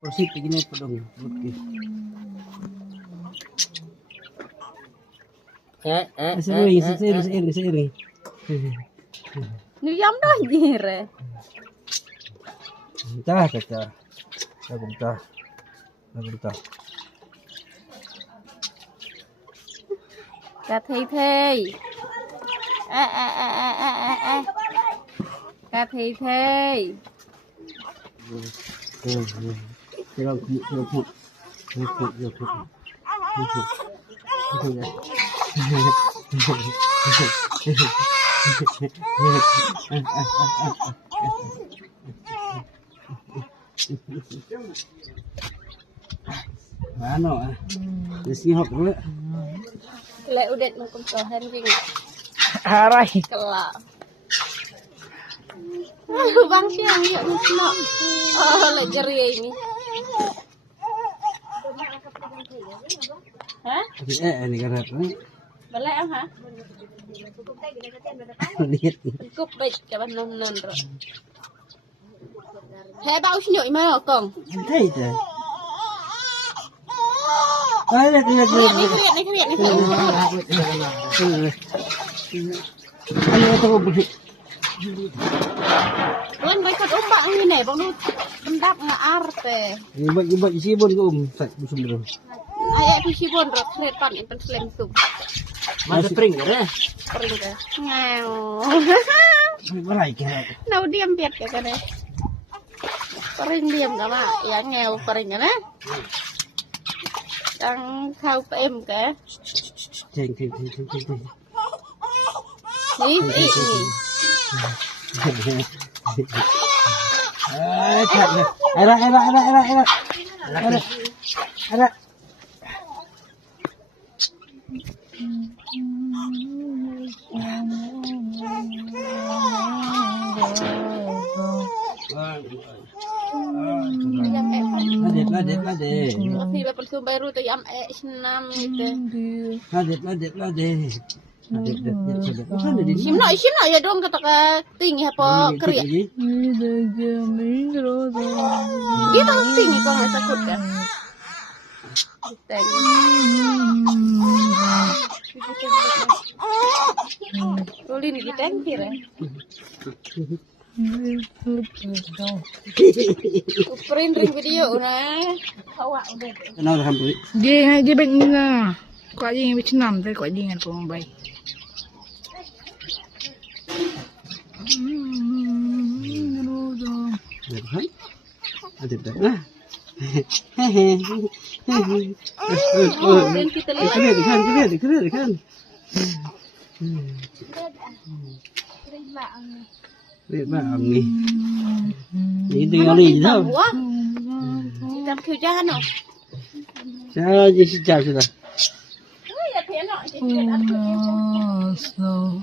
Prosit begini pedong. Seiring. Niyam dah jire. Entah. Cà thi. Cà thi. Kira put. Mana? Desi hok dulu. Lek udet makum tohan ging. Harai. Kelak. Bang siang yuk musno. Oh, lek jeria ini. Hah? Ini kan apa? Balai ha? Lihat. Cukup baik kapan non ro. He bau nyoi mai kong. Thấy chưa? Lihat. Ni. Ano tahu beli? Wan bai kat ombak ni ne bang nu pendap ngaar te. Ibat isi bon ke tak busum dulu. Ay pi sibon ro kret pan en pen slem sum. Masa spring ya? Pering ke. Ngau. Berai ke? Nau diam biat ke kene. Pering diam ka mak, ya ngeu pering na. Đang khao em ke. Ceng. Ni. Era. Ladet. Kasi dapat sumber itu yang senam itu. Ladet. Simna ya dong kata ke tinggi apa kriak. Kita tinggi kau nggak takut kan? Rolin kita yang kira. Print video nah. Awak udah. Kenal hampir. Dia bệnh là quả gì bị nằm đây quả gì ngàn của bay. Ada. Dan kita lihat. Keren. Lihat bang nih. Ini tinggal ini tau. Kita kerjaan no. Saya jadi sejak sudah. Ya, dia nak. Oh, so.